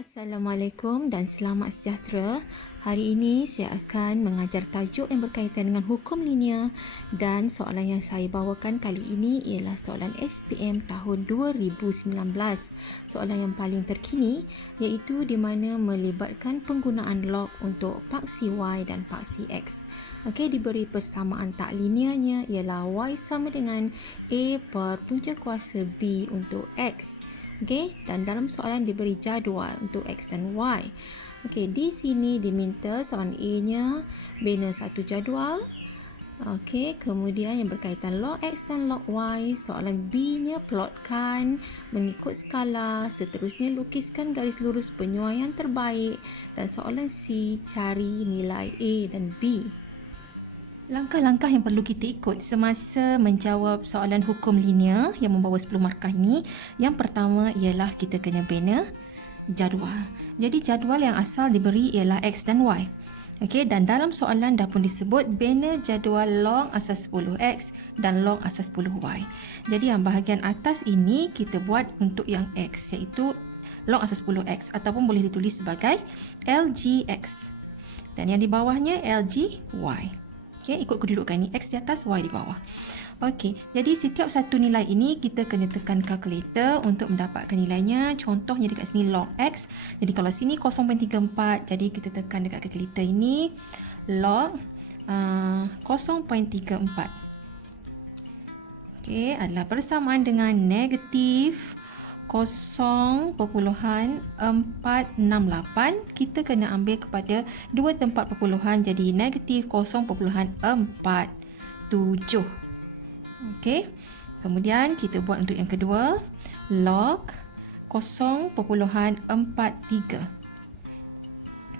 Assalamualaikum dan selamat sejahtera. Hari ini saya akan mengajar tajuk yang berkaitan dengan hukum linear dan soalan yang saya bawakan kali ini ialah soalan SPM tahun 2019. Soalan yang paling terkini iaitu di mana melibatkan penggunaan log untuk paksi Y dan paksi X. Okey, diberi persamaan tak linearnya ialah Y sama dengan A per punca kuasa B untuk X. Okey, dan dalam soalan diberi jadual untuk X dan Y. Okey, di sini diminta soalan A-nya bina satu jadual. Okey, kemudian yang berkaitan log X dan log Y, soalan B-nya plotkan mengikut skala, seterusnya lukiskan garis lurus penyuaian terbaik, dan soalan C cari nilai A dan B. Langkah-langkah yang perlu kita ikut semasa menjawab soalan hukum linear yang membawa 10 markah ini. Yang pertama ialah kita kena bina jadual. Jadi jadual yang asal diberi ialah X dan Y. Okey, dan dalam soalan dah pun disebut bina jadual log asas 10X dan log asas 10Y. Jadi yang bahagian atas ini kita buat untuk yang X, iaitu log asas 10X ataupun boleh ditulis sebagai LGX. Dan yang di bawahnya LGY. Okay, ikut kedudukan ni, X di atas, Y di bawah. Okey, jadi setiap satu nilai ini kita kena tekan kalkulator untuk mendapatkan nilainya. Contohnya dekat sini log X. Jadi kalau sini 0.34, jadi kita tekan dekat kalkulator ini log 0.34. Okey, adalah persamaan dengan negatif 0.468. Kita kena ambil kepada dua tempat perpuluhan, jadi negatif 0.47. Okey, kemudian kita buat untuk yang kedua log 0.43.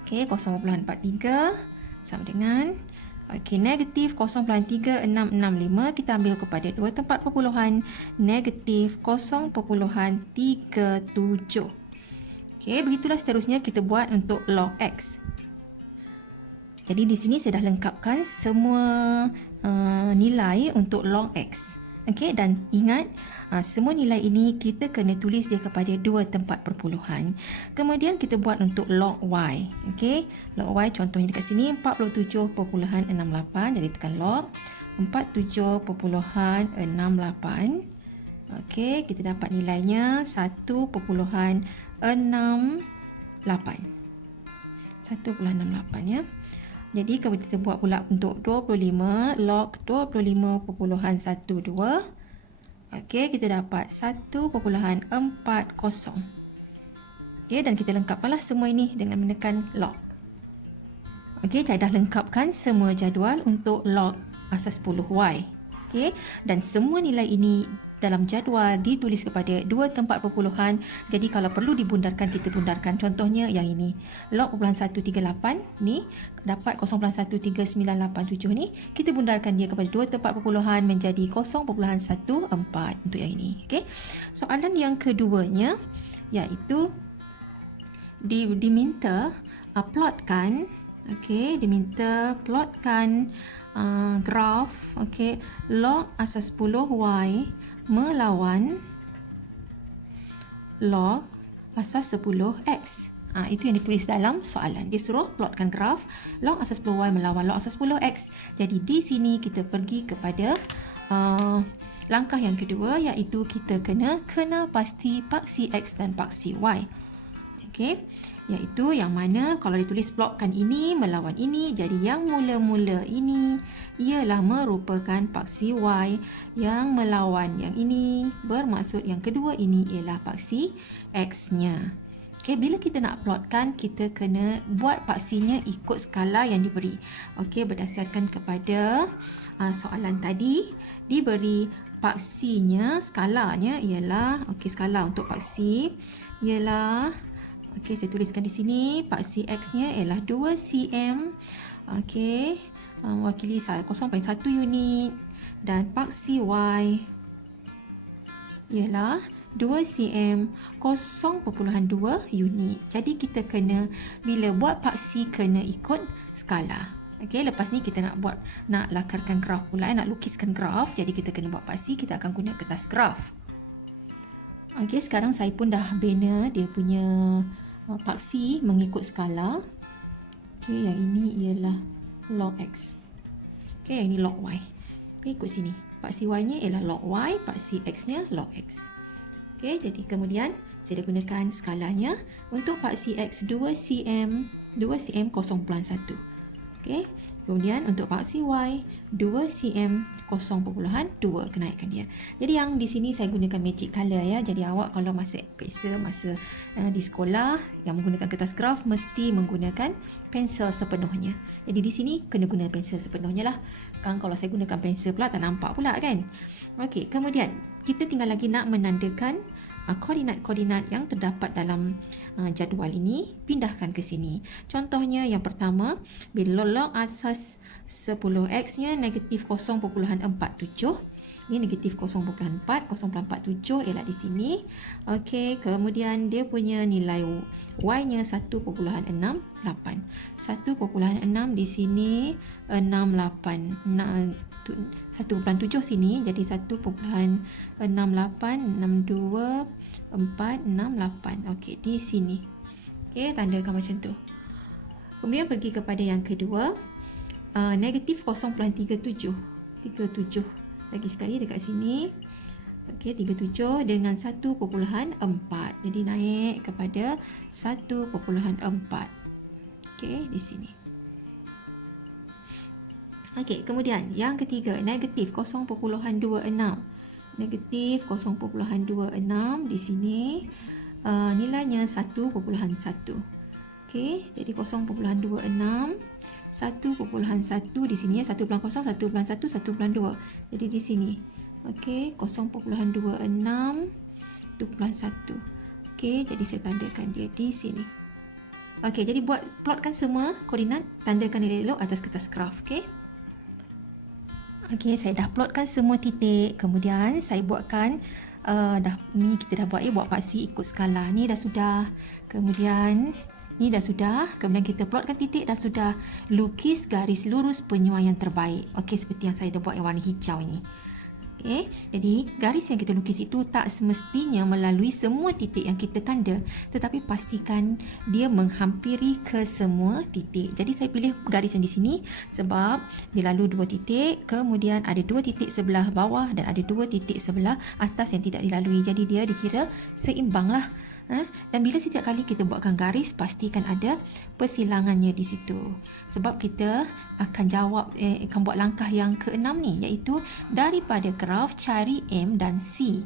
Okey, 0.43 sama dengan negatif 0.3665. Kita ambil kepada dua tempat perpuluhan, negatif 0.37. Okey, begitulah seterusnya kita buat untuk log X. Jadi di sini saya dah lengkapkan semua nilai untuk log X. Okey, dan ingat semua nilai ini kita kena tulis dia kepada dua tempat perpuluhan. Kemudian kita buat untuk log Y. Okey, log Y contohnya dekat sini 47.68. Jadi tekan log 47.68. Okey, kita dapat nilainya 1.68. 1.68 ya. Jadi kalau kita buat pula untuk 25 log 25.12. Okey, kita dapat 1.40. Okey, dan kita lengkapkanlah semua ini dengan menekan log. Okey, saya dah lengkapkan semua jadual untuk log asas 10Y. Okey, dan semua nilai ini dalam jadual ditulis kepada dua tempat perpuluhan. Jadi kalau perlu dibundarkan, kita bundarkan. Contohnya yang ini, log 138 ni dapat 0.13987 ni, kita bundarkan dia kepada dua tempat perpuluhan menjadi 0.14 untuk yang ini. Okey. Soalan yang keduanya iaitu diminta plotkan, diminta plotkan graf log asas 10Y melawan log asas 10X. Itu yang ditulis dalam soalan. Dia suruh plotkan graf log asas 10Y melawan log asas 10X. Jadi di sini kita pergi kepada langkah yang kedua, iaitu kita kena kenal pasti paksi X dan paksi Y. Okey, iaitu yang mana kalau ditulis plotkan ini melawan ini, jadi yang mula-mula ini ialah merupakan paksi Y, yang melawan yang ini bermaksud yang kedua ini ialah paksi X-nya. Okey, bila kita nak plotkan, kita kena buat paksinya ikut skala yang diberi. Okey, berdasarkan kepada soalan tadi, diberi paksinya, skalanya ialah, skala untuk paksi ialah, saya tuliskan di sini, paksi X-nya ialah 2 cm, mewakili 0.1 unit, dan paksi Y ialah 2 cm 0.2 unit. Jadi kita kena, bila buat paksi kena ikut skala. Okey, lepas ni kita nak lakarkan graf pula, nak lukiskan graf. Jadi kita kena buat paksi, kita akan guna kertas graf. Okey, sekarang saya pun dah bina dia punya paksi mengikut skala. Okey, yang ini ialah log X. Okey, yang ini log Y. Okey, ikut sini. Paksi Y-nya ialah log Y, paksi X-nya log X. Okey, jadi kemudian saya gunakan skalanya untuk paksi X 2 cm 0.1. Okey, kemudian untuk paksi Y 2 cm 0.2, kenaikkan dia. Jadi yang di sini saya gunakan magic color ya. Jadi awak kalau masa di sekolah yang menggunakan kertas graf mesti menggunakan pensel sepenuhnya. Jadi di sini kena guna pensel sepenuhnya lah. Kan kalau saya gunakan pensel pula tak nampak pula kan. Okey, kemudian kita tinggal lagi nak menandakan koordinat-koordinat yang terdapat dalam jadual ini, pindahkan ke sini. Contohnya yang pertama, bila log asas 10x-nya negatif 0.47. Ini negatif 0.4, 0.47 ialah di sini. Okey, kemudian dia punya nilai y-nya 1.68. 1.6 di sini, 68. 1.7 sini jadi 1.68, 62, 468. Okey, di sini. Okey, tandakan macam tu. Kemudian pergi kepada yang kedua, negatif 0.37. 37 lagi sekali dekat sini. Okey, 37 dengan 1.4. Jadi naik kepada 1.4. Okey, di sini. Okey, kemudian yang ketiga, negatif 0.26. Negatif 0.26 di sini, nilainya 1.1. Okey, jadi 0.26, 1.1 di sini, 1.0, 1.1, 1.2. Jadi di sini. Okey, 0.26, 1.1. Okey, jadi saya tandakan dia di sini. Okey, jadi plotkan semua koordinat, tandakan elok atas kertas graf. Okey. Okey, saya dah plotkan semua titik. Kemudian saya buatkan ni kita dah buat paksi ikut skala. Ni dah sudah. Kemudian ni dah sudah. Kemudian kita plotkan titik, dah sudah. Lukis garis lurus penyuai yang terbaik. Okey, seperti yang saya dah buat yang warna hijau ni. Okey, jadi garis yang kita lukis itu tak semestinya melalui semua titik yang kita tanda, tetapi pastikan dia menghampiri ke semua titik. Jadi saya pilih garis yang di sini sebab dia lalu 2 titik, kemudian ada 2 titik sebelah bawah dan ada 2 titik sebelah atas yang tidak dilalui. Jadi dia dikira seimbang lah. Dan bila setiap kali kita buatkan garis, pastikan ada persilangannya di situ. Sebab kita akan akan buat langkah yang ke-6 ni, iaitu daripada graf cari M dan C.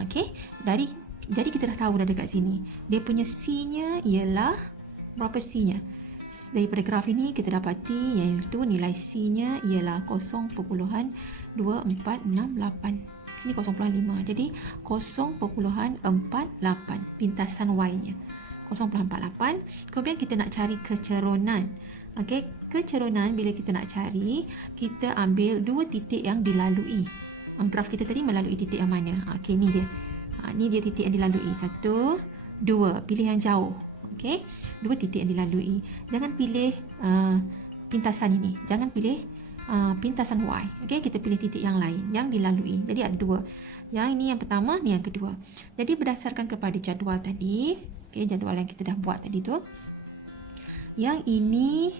Okey, jadi kita dah tahu dah dekat sini. Dia punya C-nya ialah berapa C-nya? Daripada graf ini kita dapati iaitu nilai C-nya ialah 0.2468. Ini 0.5. Jadi 0.48 pintasan Y-nya. 0.48. Kemudian kita nak cari kecerunan. Okey, kecerunan bila kita nak cari, kita ambil 2 titik yang dilalui. Graf kita tadi melalui titik yang mana? Okey, ni dia. Ni dia titik yang dilalui. 1, 2. Pilih yang jauh. Okey, 2 titik yang dilalui. Jangan pilih pintasan ini. Jangan pilih pintasan Y. Okey, kita pilih titik yang lain yang dilalui. Jadi ada 2. Yang ini yang pertama, ni yang kedua. Jadi berdasarkan kepada jadual tadi, okey, jadual yang kita dah buat tadi tu. Yang ini,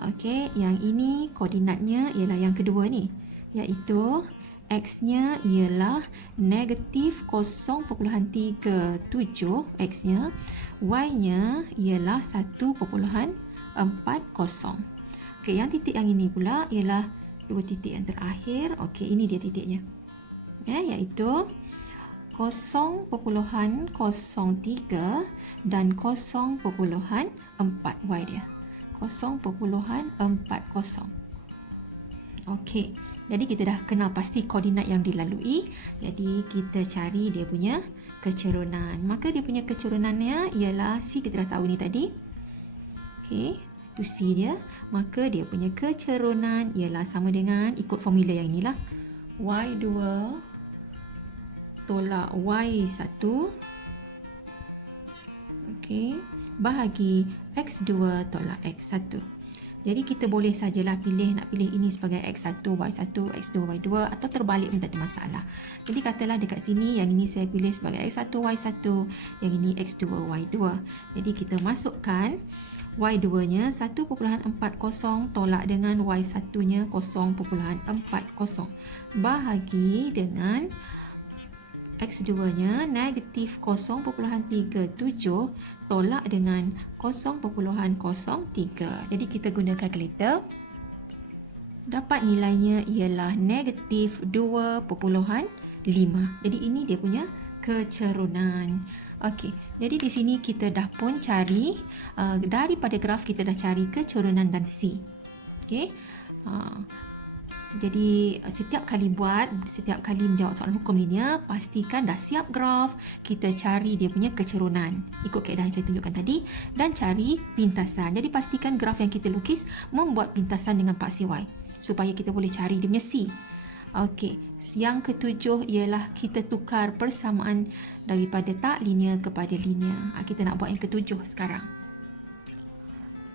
okey, yang ini koordinatnya ialah yang kedua ni, iaitu X-nya ialah negatif 0.37 X-nya, Y-nya ialah 1.40. Okey, yang titik yang ini pula ialah 2 titik yang terakhir. Okey, ini dia titiknya. Iaitu 0.03 dan 0.4 Y dia. 0.40. Okey, jadi kita dah kenal pasti koordinat yang dilalui. Jadi kita cari dia punya kecerunan. Maka dia punya kecurunannya ialah C, kita dah tahu ni tadi. Okey, tu C dia. Maka dia punya kecerunan ialah sama dengan ikut formula yang inilah. Y2 tolak Y1. Okey, bahagi X2 tolak X1. Jadi kita boleh sajalah nak pilih ini sebagai X1, Y1, X2, Y2 atau terbalik pun tak ada masalah. Jadi katalah dekat sini yang ini saya pilih sebagai X1, Y1, yang ini X2, Y2. Jadi kita masukkan Y2-nya 1.40 tolak dengan Y1-nya 0.40. Bahagi dengan X2-nya negatif 0.37 tolak dengan 0.03. Jadi kita guna kalkulator. Dapat nilainya ialah negatif 2.5. Jadi ini dia punya kecerunan. Okey, jadi di sini kita dah pun cari, daripada graf kita dah cari kecerunan dan C. Okey. Jadi setiap kali menjawab soalan hukum linear, pastikan dah siap graf, kita cari dia punya kecerunan ikut kaedah yang saya tunjukkan tadi dan cari pintasan. Jadi pastikan graf yang kita lukis membuat pintasan dengan paksi Y supaya kita boleh cari dia punya C. Okey, yang ketujuh ialah kita tukar persamaan daripada tak linear kepada linear. Kita nak buat yang ketujuh sekarang.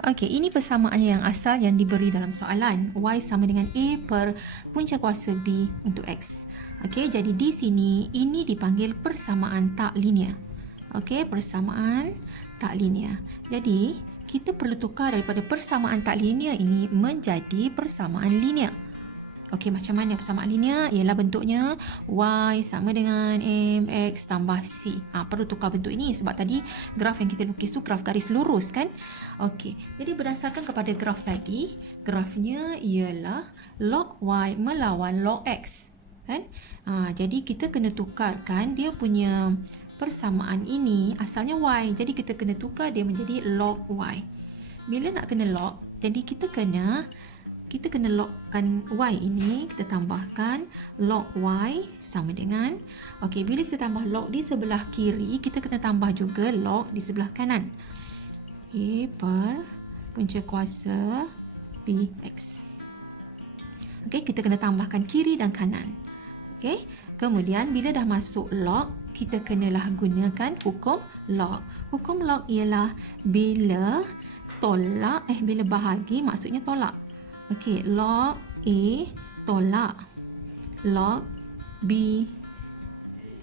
Okey, ini persamaan yang asal yang diberi dalam soalan. Y sama dengan A per punca kuasa B untuk X. Okey, jadi di sini ini dipanggil persamaan tak linear. Okey, persamaan tak linear. Jadi, kita perlu tukar daripada persamaan tak linear ini menjadi persamaan linear. Okey, macam mana persamaan linear? Ialah bentuknya Y sama dengan MX tambah C. Perlu tukar bentuk ini sebab tadi graf yang kita lukis tu graf garis lurus kan? Okey, jadi berdasarkan kepada graf tadi, grafnya ialah log Y melawan log X. Kan? Jadi kita kena tukarkan dia punya persamaan ini, asalnya Y. Jadi kita kena tukar dia menjadi log Y. Bila nak kena log, jadi kita kena logkan Y ini, kita tambahkan log Y sama dengan, okey, bila kita tambah log di sebelah kiri, kita kena tambah juga log di sebelah kanan. A per punca kuasa BX. Okey, kita kena tambahkan kiri dan kanan. Okey, kemudian bila dah masuk log, kita kenalah gunakan hukum log. Hukum log ialah bila bahagi maksudnya tolak. Okey, log A tolak log B.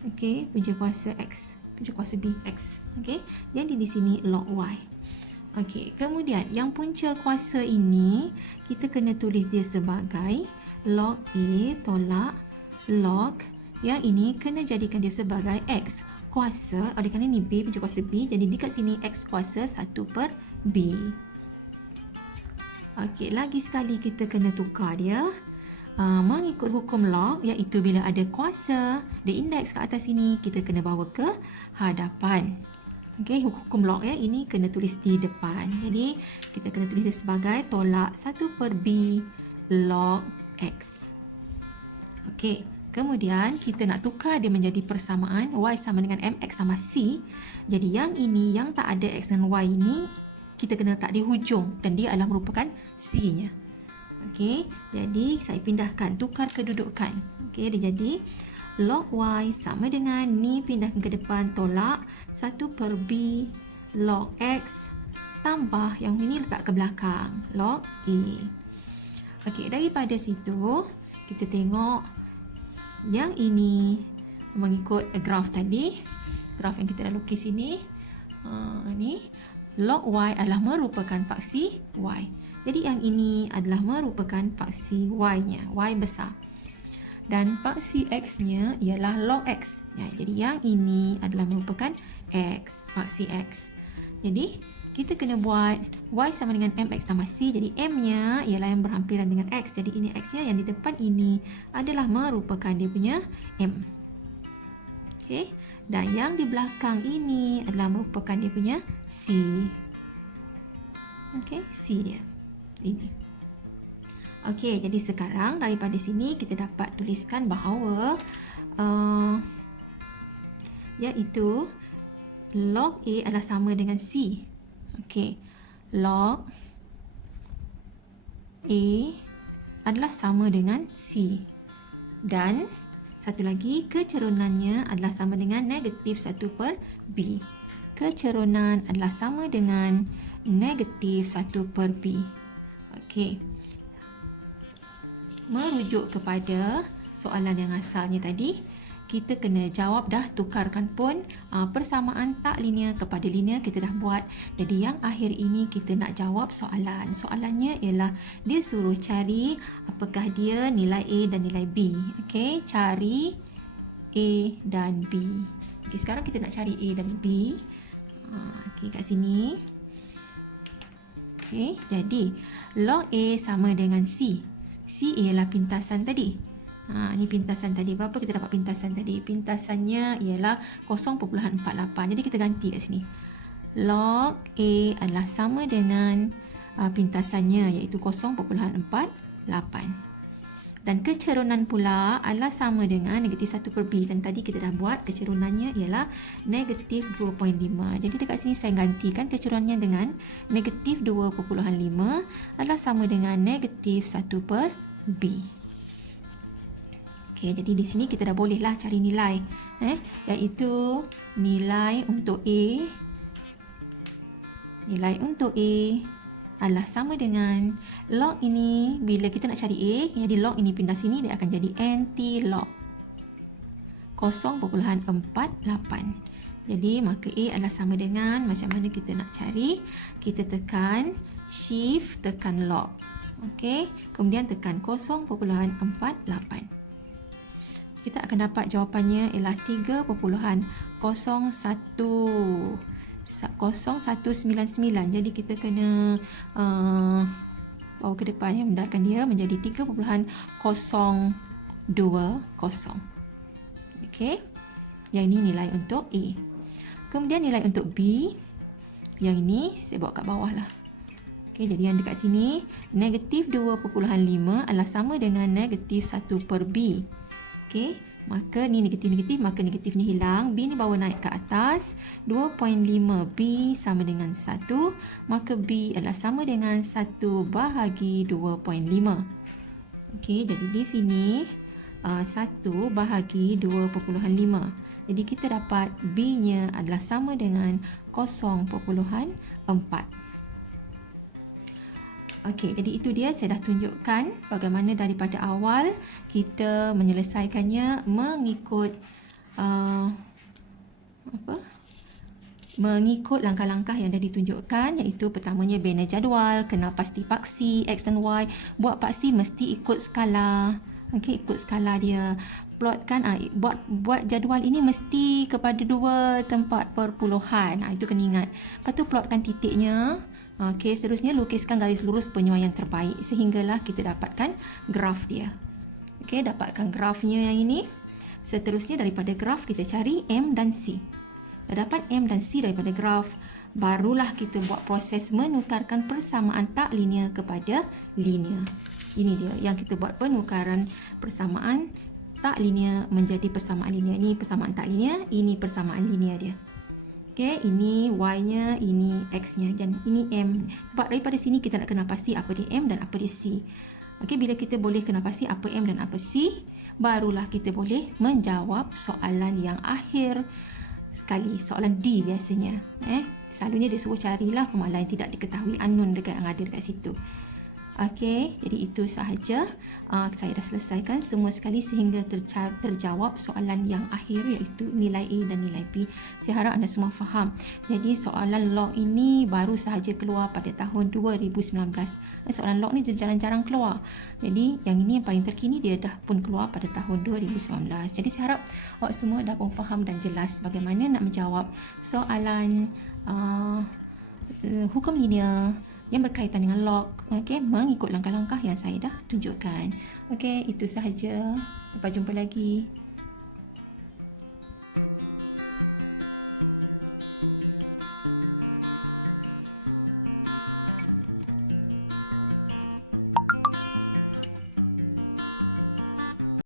Okey, punca kuasa X, punca kuasa B X. Okey, jadi di sini log Y. Okey, kemudian yang punca kuasa ini kita kena tulis dia sebagai log A tolak log, yang ini kena jadikan dia sebagai X kuasa, oleh kerana ini B, punca kuasa B, jadi dekat sini X kuasa 1 per B. Okey, lagi sekali kita kena tukar dia mengikut hukum log, iaitu bila ada kuasa, the index kat atas sini, kita kena bawa ke hadapan. Okey, hukum log ini kena tulis di depan. Jadi, kita kena tulis dia sebagai tolak 1 per B log X. Okey, kemudian kita nak tukar dia menjadi persamaan Y sama dengan MX tambah C. Jadi, yang ini, yang tak ada X dan Y ini, kita kena letak di hujung dan dia adalah merupakan C-nya. Okey, jadi saya pindahkan, tukar kedudukan. Okey, dia jadi log Y sama dengan ni pindahkan ke depan tolak 1 per B log X tambah yang ini letak ke belakang log A. Okey, daripada situ kita tengok yang ini mengikut graf tadi, graf yang kita dah lukis ini. Ni log Y adalah merupakan paksi Y. Jadi yang ini adalah merupakan paksi Y-nya, Y besar. Dan paksi X-nya ialah log X. Jadi yang ini adalah merupakan X, paksi X. Jadi kita kena buat Y sama dengan MX tambah C. Jadi M-nya ialah yang berhampiran dengan X. Jadi ini X-nya, yang di depan ini adalah merupakan dia punya M. Okey. Dan yang di belakang ini adalah merupakan dia punya C. Okey, C dia. Ini. Okey, jadi sekarang daripada sini kita dapat tuliskan bahawa iaitu log A adalah sama dengan C. Okey, log A adalah sama dengan C. Dan satu lagi, kecerunannya adalah sama dengan negatif 1 per B. Kecerunan adalah sama dengan negatif 1 per B. Okey. Merujuk kepada soalan yang asalnya tadi, kita kena jawab dah, tukarkan pun persamaan tak linear kepada linear kita dah buat. Jadi yang akhir ini kita nak jawab soalan. Soalannya ialah dia suruh cari apakah dia nilai A dan nilai B. Okey, cari A dan B. Okey, sekarang kita nak cari A dan B. Okey, kat sini. Okey, jadi log A sama dengan C. C ialah pintasan tadi. Ni pintasan tadi. Berapa kita dapat pintasan tadi? Pintasannya ialah 0.48. Jadi kita ganti kat sini. Log A adalah sama dengan pintasannya iaitu 0.48. Dan kecerunan pula adalah sama dengan negatif 1 per B. Dan tadi kita dah buat kecerunannya ialah negatif 2.5. Jadi dekat sini saya gantikan kecurunannya dengan negatif 2.5 adalah sama dengan negatif 1 per B. Okey, jadi di sini kita dah bolehlah cari nilai. Iaitu nilai untuk A. Nilai untuk A adalah sama dengan log ini, bila kita nak cari A, jadi log ini pindah sini, dia akan jadi NT log 0.48. Jadi maka A adalah sama dengan, macam mana kita nak cari, kita tekan shift, tekan log. Okey, kemudian tekan 0.48. Kita akan dapat jawapannya ialah 3.0199. Jadi kita kena bawa ke depan, mendarkan dia menjadi 3.020. Okey. Yang ini nilai untuk A. Kemudian nilai untuk B. Yang ini saya bawa kat bawah lah. Okey, jadi yang dekat sini negatif 2.5 adalah sama dengan negatif 1 per B. Okey, maka ni negatif-negatif, maka negatifnya hilang. B ni bawa naik ke atas. 2.5 B sama dengan 1. Maka B adalah sama dengan 1 bahagi 2.5. Okey, jadi di sini 1 bahagi 2.5. Jadi kita dapat B-nya adalah sama dengan 0.4. Okey, jadi itu dia, saya dah tunjukkan bagaimana daripada awal kita menyelesaikannya mengikut mengikut langkah-langkah yang dah ditunjukkan, iaitu pertamanya bina jadual, kenal pasti paksi X dan Y, buat paksi mesti ikut skala. Okey, ikut skala dia. Plotkan, buat jadual ini mesti kepada 2 tempat perpuluhan. Itu kena ingat. Lepas tu plotkan titiknya. Okey, seterusnya lukiskan garis lurus penyuaian terbaik sehinggalah kita dapatkan graf dia. Okey, dapatkan grafnya yang ini. Seterusnya daripada graf kita cari M dan C. Dah dapat M dan C daripada graf, barulah kita buat proses menukarkan persamaan tak linear kepada linear. Ini dia yang kita buat penukaran persamaan tak linear menjadi persamaan linear. Ini persamaan tak linear, ini persamaan linear dia. Okey, ini Y-nya, ini X-nya dan ini M. Sebab daripada sini kita nak kenal pasti apa dia M dan apa dia C. Okey, bila kita boleh kenal pasti apa M dan apa C, barulah kita boleh menjawab soalan yang akhir sekali, soalan D biasanya. Selalunya dia suruh carilah formulah yang tidak diketahui, unknown dekat yang ada dekat situ. Okey, jadi itu sahaja. Saya dah selesaikan semua sekali sehingga terjawab soalan yang akhir, iaitu nilai A dan nilai B. Saya harap anda semua faham. Jadi soalan log ini baru sahaja keluar pada tahun 2019. Soalan log ni jarang-jarang keluar. Jadi yang ini yang paling terkini, dia dah pun keluar pada tahun 2019. Jadi saya harap awak semua dah pun faham dan jelas bagaimana nak menjawab soalan hukum linear yang berkaitan dengan log, okey, mengikut langkah-langkah yang saya dah tunjukkan. Okey, itu sahaja. Sampai jumpa lagi.